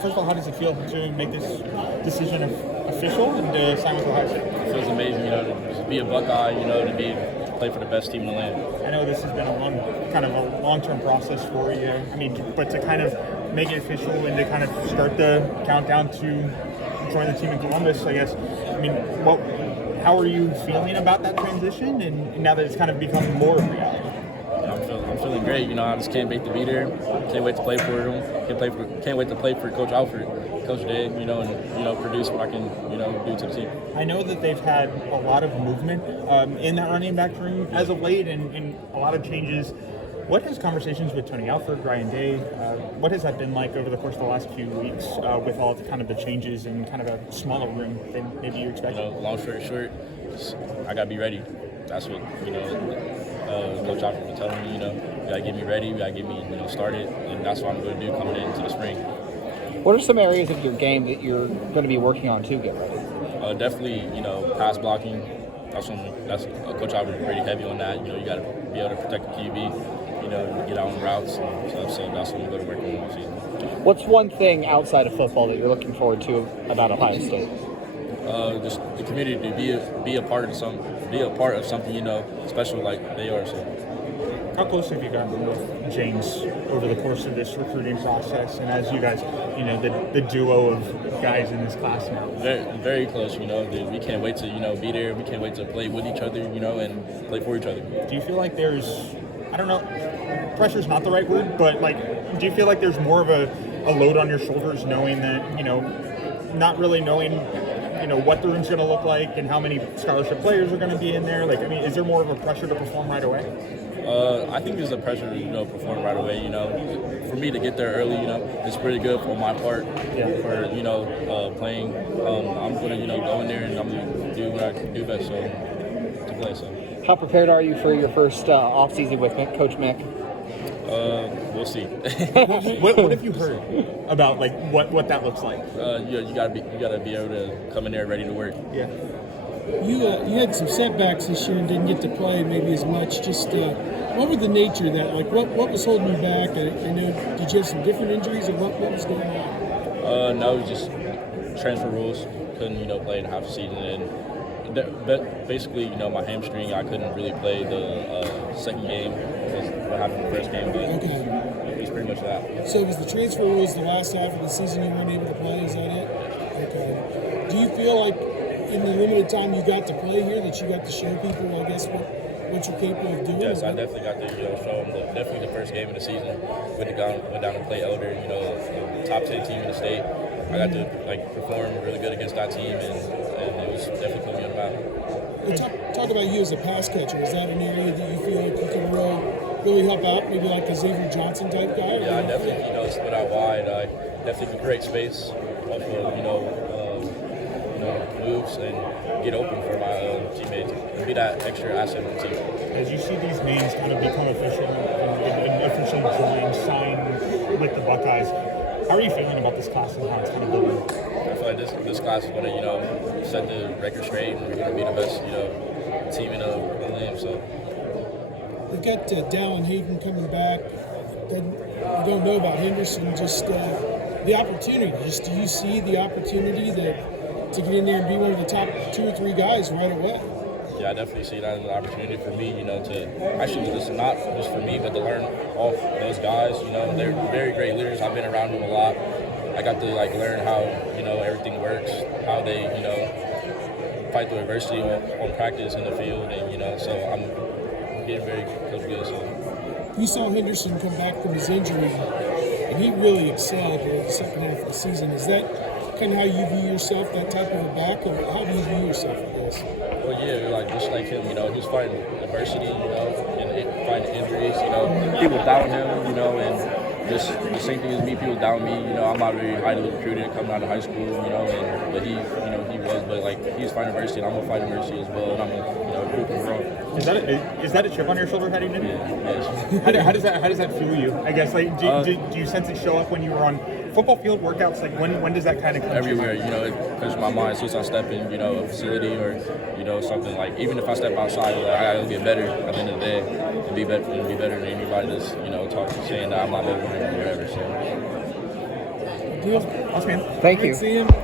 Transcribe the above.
First of all, how does it feel to make this decision official and sign with Ohio State? It feels amazing, to just be a Buckeye, to play for the best team in the land. I know this has been a long-term process for you. I mean, but to kind of make it official and to kind of start the countdown to join the team in Columbus, I guess. I mean, how are you feeling about that transition, and now that it's kind of become more of a reality? I'm feeling great. I just can't wait to be there. Can't wait to play for him. Can't wait to play for Coach Alfred, Coach Dave, and produce what I can, do to the team. I know that they've had a lot of movement in that running back room as of late, and a lot of changes. What has conversations with Tony Alford, Ryan Day, what has that been like over the course of the last few weeks with all the changes and kind of a smaller room than maybe you expected? Long story short, I got to be ready. That's what, Coach Alford was telling me, you got to get me ready, you got to get me, started, and that's what I'm going to do coming into the spring. What are some areas of your game that you're going to be working on to get ready? Definitely, pass blocking. That's Coach Alford is pretty heavy on that. You got to be able to protect the QB. Get out on routes and stuff, so that's what I'm going to work on all season. What's one thing outside of football that you're looking forward to about Ohio State? Just the community, to be a part of something, special like they are. So, how close have you gotten with James over the course of this recruiting process, and as you guys, the duo of guys in this class now? Very, very close. We can't wait to be there. We can't wait to play with each other, and play for each other. Do you feel like there's, I don't know, pressure's not the right word, but do you feel like there's more of a load on your shoulders knowing that, not really knowing, what the room's going to look like and how many scholarship players are going to be in there? Is there more of a pressure to perform right away? I think there's a pressure to, perform right away. For me to get there early, it's pretty good for my part. Yeah. For playing, I'm going to, go in there and I'm going to do what I can do best to play. So. How prepared are you for your first off-season with Coach Mick? We'll see. what have you heard about what that looks like? You gotta be able to come in there ready to work. Yeah. You had some setbacks this year and didn't get to play maybe as much. Just what were the nature of that? What was holding you back? I know, did you have some different injuries, or what was going on? No, it was just transfer rules. Couldn't play in half a season, and basically my hamstring. I couldn't really play the second game. What happened in the first game, but it was pretty much that. So was the transfer rules the last half of the season you weren't able to play? Is that it? Okay. Do you feel like in the limited time you got to play here that you got to show people, I guess, what you're capable of doing? Yes, I definitely got to show them. Definitely the first game of the season. Went down and play Elder, top 10 team in the state. I got to perform really good against that team, and it was definitely put me on the map. Well, talk about you as a pass catcher. Is that an area that you feel like you can really help out, maybe like a Xavier Johnson type guy? Yeah, I definitely, split out wide. I definitely can create space off of, moves and get open for my teammates and be that extra asset on the team. As you see these names kind of become official and officially sign with the Buckeyes, how are you feeling about this class and how it's kind of building? I feel like this class is going to, set the record straight, and we're going to be the best, team in the land. So. We've got Dallin Hayden coming back. We don't know about Henderson. Just the opportunity. Just do you see the opportunity to get in there and be one of the top 2 or 3 guys right away? Yeah, I definitely see that as an opportunity for me. To actually just not just for me, but to learn off those guys. They're very great leaders. I've been around them a lot. I got to learn how everything works, how they fight through adversity on practice in the field, and so I'm getting very good. So. You saw Henderson come back from his injury, and he really excelled in the second half of the season. Is that kind of how you view yourself, that type of a back, or how do you view yourself in this? Well, yeah, just like him, he's fighting adversity, and fighting injuries, people doubt him, and just the same thing as me, people doubt me, I'm not very highly recruited coming out of high school, but he was, but he's fighting adversity, and I'm gonna fight adversity as well, and I'm gonna prove him wrong. Is that a chip on your shoulder heading in? Yeah, yes. How does that fuel you? I guess do you sense it show up when you were on football field workouts? When does that kind of come everywhere? It comes to my mind as soon as I step in, a facility or something even if I step outside, I gotta get better at the end of the day and be better than anybody that's saying that I'm not better than them or whatever. So. Deal. Awesome, man. Thank Good you. seeing him.